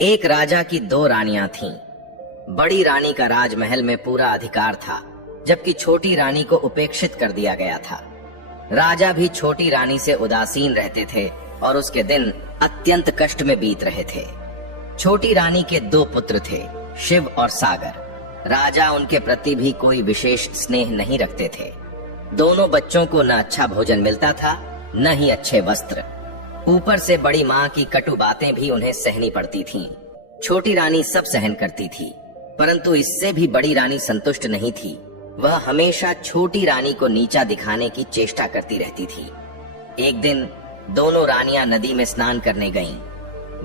एक राजा की दो रानियां थीं। बड़ी रानी का राजमहल में पूरा अधिकार था, जबकि छोटी रानी को उपेक्षित कर दिया गया था। राजा भी छोटी रानी से उदासीन रहते थे और उसके दिन अत्यंत कष्ट में बीत रहे थे। छोटी रानी के दो पुत्र थे, शिव और सागर। राजा उनके प्रति भी कोई विशेष स्नेह नहीं रखते थे। दोनों बच्चों को न अच्छा भोजन मिलता था, न ही अच्छे वस्त्र। ऊपर से बड़ी माँ की कटु बातें भी उन्हें सहनी पड़ती थीं। छोटी रानी सब सहन करती थी, परंतु इससे भी बड़ी रानी संतुष्ट नहीं थी। वह हमेशा छोटी रानी को नीचा दिखाने की चेष्टा करती रहती थी। एक दिन दोनों रानियां नदी में स्नान करने गईं।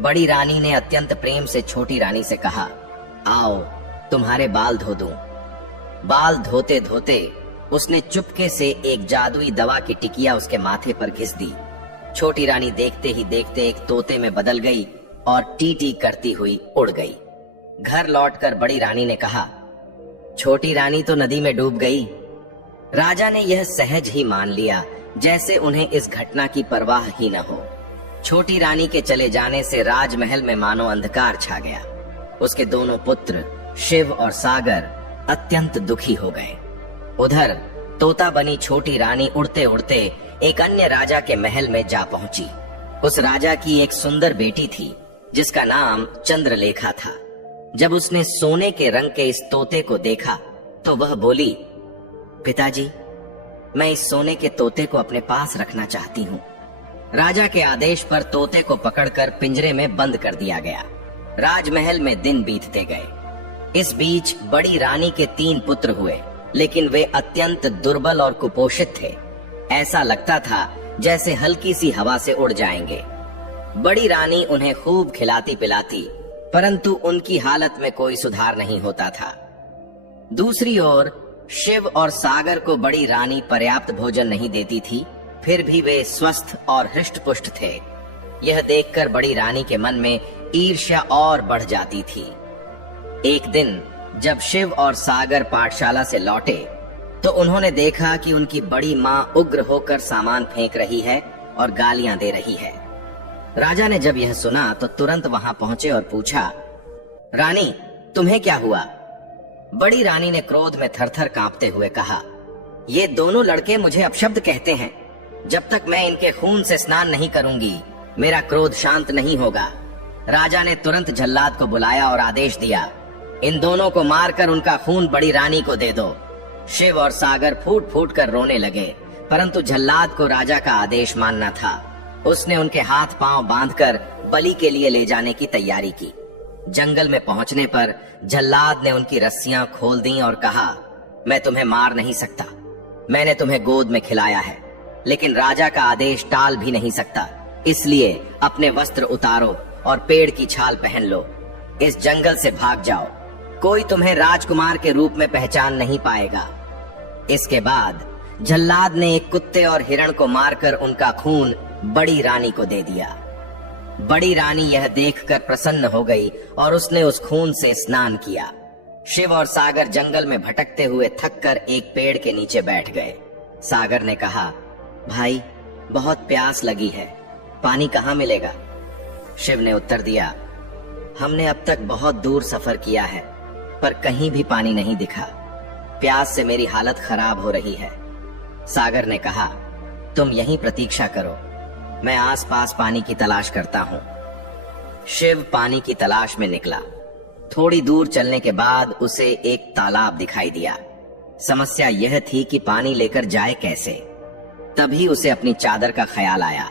बड़ी रानी ने अत्यंत प्रेम से छोटी रानी से कहा, आओ तुम्हारे बाल धो दूं। बाल धोते धोते उसने चुपके से एक जादुई दवा की टिकिया उसके माथे पर घिस दी। छोटी रानी देखते ही देखते एक तोते में बदल गई और टी टी करती हुई उड़ गई। घर लौटकर बड़ी रानी ने कहा, छोटी रानी तो नदी में डूब गई। राजा ने यह सहज ही मान लिया, जैसे उन्हें इस घटना की परवाह ही न हो। छोटी रानी के चले जाने से राजमहल में मानो अंधकार छा गया। उसके दोनों पुत्र शिव और सागर अत्यंत दुखी हो गए। उधर तोता बनी छोटी रानी उड़ते उड़ते एक अन्य राजा के महल में जा पहुंची। उस राजा की एक सुंदर बेटी थी, जिसका नाम चंद्रलेखा था। जब उसने सोने के रंग के इस तोते को देखा तो वह बोली, पिताजी, मैं इस सोने के तोते को अपने पास रखना चाहती हूँ। राजा के आदेश पर तोते को पकड़कर पिंजरे में बंद कर दिया गया। राजमहल में दिन बीतते गए। इस बीच बड़ी रानी के 3 पुत्र हुए, लेकिन वे अत्यंत दुर्बल और कुपोषित थे। ऐसा लगता था जैसे हल्की सी हवा से उड़ जाएंगे। बड़ी रानी उन्हें खूब खिलाती पिलाती, परंतु उनकी हालत में कोई सुधार नहीं होता था। दूसरी ओर शिव और सागर को बड़ी रानी पर्याप्त भोजन नहीं देती थी, फिर भी वे स्वस्थ और हृष्ट-पुष्ट थे। यह देखकर बड़ी रानी के मन में ईर्ष्या और बढ़ जाती थी। एक दिन जब शिव और सागर पाठशाला से लौटे तो उन्होंने देखा कि उनकी बड़ी माँ उग्र होकर सामान फेंक रही है और गालियां दे रही है। राजा ने जब यह सुना तो तुरंत वहां पहुंचे और पूछा, रानी, तुम्हें क्या हुआ? बड़ी रानी ने क्रोध में थरथर कांपते हुए कहा, ये दोनों लड़के मुझे अपशब्द कहते हैं। जब तक मैं इनके खून से स्नान नहीं करूंगी, मेरा क्रोध शांत नहीं होगा। राजा ने तुरंत जल्लाद को बुलाया और आदेश दिया, इन दोनों को मारकर उनका खून बड़ी रानी को दे दो। शिव और सागर फूट फूट कर रोने लगे, परंतु जल्लाद को राजा का आदेश मानना था। उसने उनके हाथ पांव बांधकर बलि के लिए ले जाने की तैयारी की। जंगल में पहुंचने पर जल्लाद ने उनकी रस्सियां खोल दी और कहा, मैं तुम्हें मार नहीं सकता। मैंने तुम्हें गोद में खिलाया है, लेकिन राजा का आदेश टाल भी नहीं सकता। इसलिए अपने वस्त्र उतारो और पेड़ की छाल पहन लो। इस जंगल से भाग जाओ। कोई तुम्हें राजकुमार के रूप में पहचान नहीं पाएगा। इसके बाद जल्लाद ने एक कुत्ते और हिरण को मारकर उनका खून बड़ी रानी को दे दिया। बड़ी रानी यह देखकर प्रसन्न हो गई और उसने उस खून से स्नान किया। शिव और सागर जंगल में भटकते हुए थककर एक पेड़ के नीचे बैठ गए। सागर ने कहा, भाई, बहुत प्यास लगी है, पानी कहाँ मिलेगा? शिव ने उत्तर दिया, हमने अब तक बहुत दूर सफर किया है, पर कहीं भी पानी नहीं दिखा। प्यास से मेरी हालत खराब हो रही है। सागर ने कहा, तुम यहीं प्रतीक्षा करो, मैं आसपास पानी की तलाश करता हूँ। शिव पानी की तलाश में निकला। थोड़ी दूर चलने के बाद उसे एक तालाब दिखाई दिया। समस्या यह थी कि पानी लेकर जाए कैसे। तभी उसे अपनी चादर का ख्याल आया।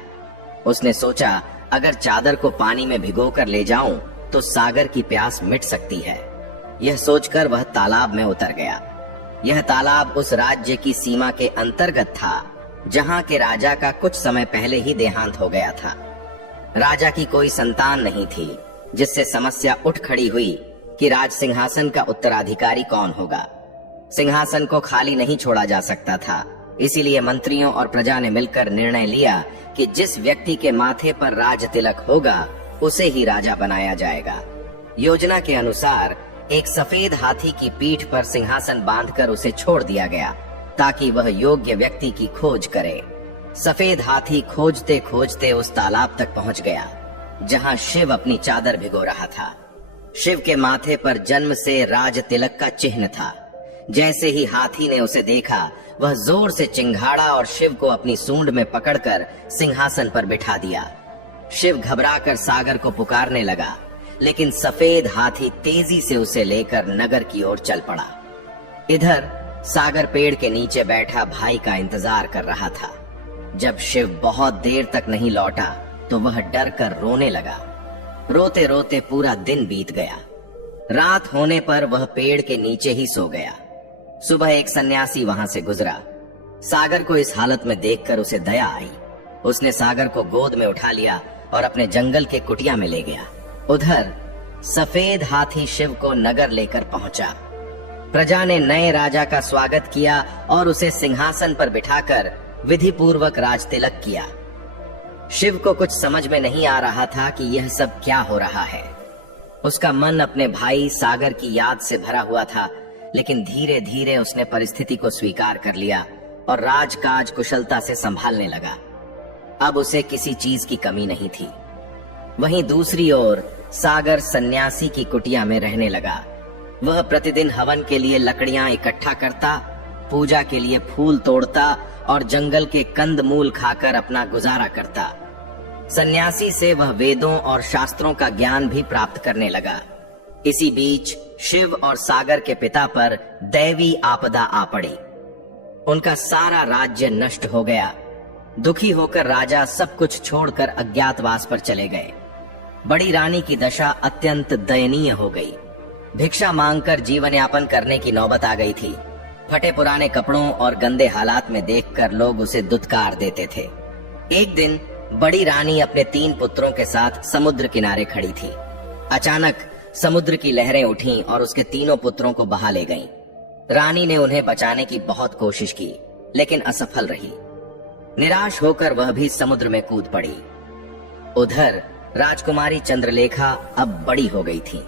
उसने सोचा, अगर चादर को पानी में भिगोकर ले जाऊं तो सागर की प्यास मिट सकती है। यह सोचकर वह तालाब में उतर गया। यह तालाब उस राज्य की सीमा के अंतर्गत था जहां के राजा का कुछ समय पहले ही देहांत हो गया था। राजा की कोई संतान नहीं थी, जिससे समस्या उठ खड़ी हुई कि राज सिंहासन का उत्तराधिकारी कौन होगा। सिंहासन को खाली नहीं छोड़ा जा सकता था, इसीलिए मंत्रियों और प्रजा ने मिलकर निर्णय लिया कि जिस व्यक्ति के माथे पर राज तिलक होगा उसे ही राजा बनाया जाएगा। योजना के अनुसार एक सफेद हाथी की पीठ पर सिंहासन बांधकर उसे छोड़ दिया गया, ताकि वह योग्य व्यक्ति की खोज करे। सफेद हाथी खोजते खोजते उस तालाब तक पहुंच गया। जहां शिव अपनी चादर भिगो रहा था। शिव के माथे पर जन्म से राज तिलक का चिन्ह था। जैसे ही हाथी ने उसे देखा, वह जोर से चिंघाड़ा और शिव को अपनी सूंड में पकड़कर सिंहासन पर बिठा दिया। शिव घबराकर सागर को पुकारने लगा, लेकिन सफेद हाथी तेजी से उसे लेकर नगर की ओर चल पड़ा। इधर सागर पेड़ के नीचे बैठा भाई का इंतजार कर रहा था। जब शिव बहुत देर तक नहीं लौटा तो वह डर कर रोने लगा। रोते रोते पूरा दिन बीत गया। रात होने पर वह पेड़ के नीचे ही सो गया। सुबह एक सन्यासी वहां से गुजरा। सागर को इस हालत में देखकर उसे दया आई। उसने सागर को गोद में उठा लिया और अपने जंगल के कुटिया में ले गया। उधर सफेद हाथी शिव को नगर लेकर पहुंचा। प्रजा ने नए राजा का स्वागत किया और उसे सिंहासन पर बिठाकर विधि पूर्वक राज तिलक किया। शिव को कुछ समझ में नहीं आ रहा था कि यह सब क्या हो रहा है। उसका मन अपने भाई सागर की याद से भरा हुआ था, लेकिन धीरे धीरे उसने परिस्थिति को स्वीकार कर लिया और राजकाज कुशलता से संभालने लगा। अब उसे किसी चीज की कमी नहीं थी। वहीं दूसरी ओर सागर सन्यासी की कुटिया में रहने लगा। वह प्रतिदिन हवन के लिए लकड़ियां इकट्ठा करता, पूजा के लिए फूल तोड़ता और जंगल के कंद मूल खाकर अपना गुजारा करता। सन्यासी से वह वेदों और शास्त्रों का ज्ञान भी प्राप्त करने लगा। इसी बीच शिव और सागर के पिता पर दैवी आपदा आ पड़ी। उनका सारा राज्य नष्ट हो गया। दुखी होकर राजा सब कुछ छोड़कर अज्ञातवास पर चले गए। बड़ी रानी की दशा अत्यंत दयनीय हो गई। भिक्षा मांगकर जीवन यापन करने की नौबत आ गई थी। फटे पुराने कपड़ों और गंदे हालात में देखकर लोग उसे दुत्कार देते थे। एक दिन बड़ी रानी अपने 3 पुत्रों के साथ समुद्र किनारे खड़ी थी। अचानक समुद्र की लहरें उठीं और उसके तीनों पुत्रों को बहा ले गईं। रानी ने उन्हें बचाने की बहुत कोशिश की, लेकिन असफल रही। निराश होकर वह भी समुद्र में कूद पड़ी। उधर राजकुमारी चंद्रलेखा अब बड़ी हो गई थी।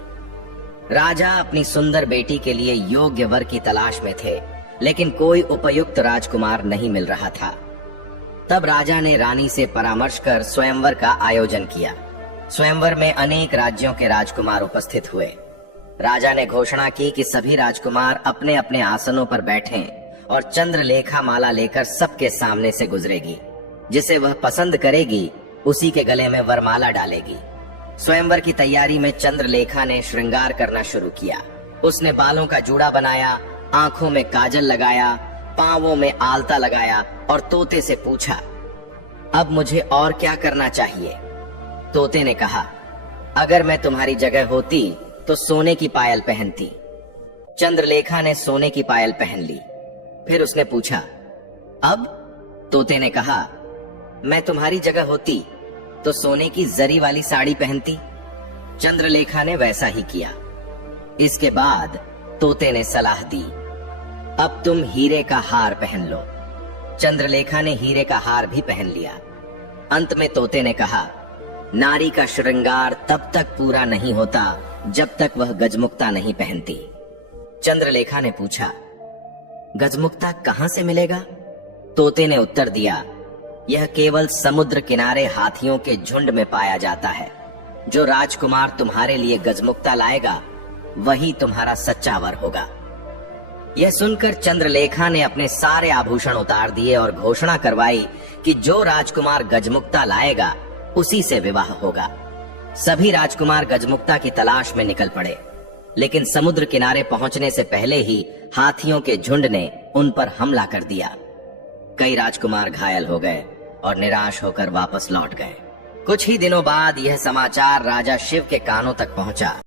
राजा अपनी सुंदर बेटी के लिए योग्य वर की तलाश में थे, लेकिन कोई उपयुक्त राजकुमार नहीं मिल रहा था। तब राजा ने रानी से परामर्श कर स्वयंवर का आयोजन किया। स्वयंवर में अनेक राज्यों के राजकुमार उपस्थित हुए। राजा ने घोषणा की कि सभी राजकुमार अपने अपने आसनों पर बैठें और चंद्रलेखा माला लेकर सबके सामने से गुजरेगी। जिसे वह पसंद करेगी उसी के गले में वरमाला डालेगी। स्वयंवर की तैयारी में चंद्रलेखा ने श्रृंगार करना शुरू किया। उसने बालों का जूड़ा बनाया, आंखों में काजल लगाया, पांवों में आलता लगाया और तोते से पूछा, अब मुझे और क्या करना चाहिए? तोते ने कहा, अगर मैं तुम्हारी जगह होती तो सोने की पायल पहनती। चंद्रलेखा ने सोने की पायल पहन ली। फिर उसने पूछा, अब? तोते ने कहा, मैं तुम्हारी जगह होती तो सोने की जरी वाली साड़ी पहनती। चंद्रलेखा ने वैसा ही किया। इसके बाद तोते ने सलाह दी, अब तुम हीरे का हार पहन लो। चंद्रलेखा ने हीरे का हार भी पहन लिया। अंत में तोते ने कहा, नारी का श्रृंगार तब तक पूरा नहीं होता जब तक वह गजमुक्ता नहीं पहनती। चंद्रलेखा ने पूछा, गजमुक्ता कहां से मिलेगा? तोते ने उत्तर दिया, यह केवल समुद्र किनारे हाथियों के झुंड में पाया जाता है। जो राजकुमार तुम्हारे लिए गजमुक्ता लाएगा वही तुम्हारा सच्चा वर होगा। यह सुनकर चंद्रलेखा ने अपने सारे आभूषण उतार दिए और घोषणा करवाई कि जो राजकुमार गजमुक्ता लाएगा उसी से विवाह होगा। सभी राजकुमार गजमुक्ता की तलाश में निकल पड़े, लेकिन समुद्र किनारे पहुंचने से पहले ही हाथियों के झुंड ने उन पर हमला कर दिया। कई राजकुमार घायल हो गए और निराश होकर वापस लौट गए। कुछ ही दिनों बाद यह समाचार राजा शिव के कानों तक पहुंचा।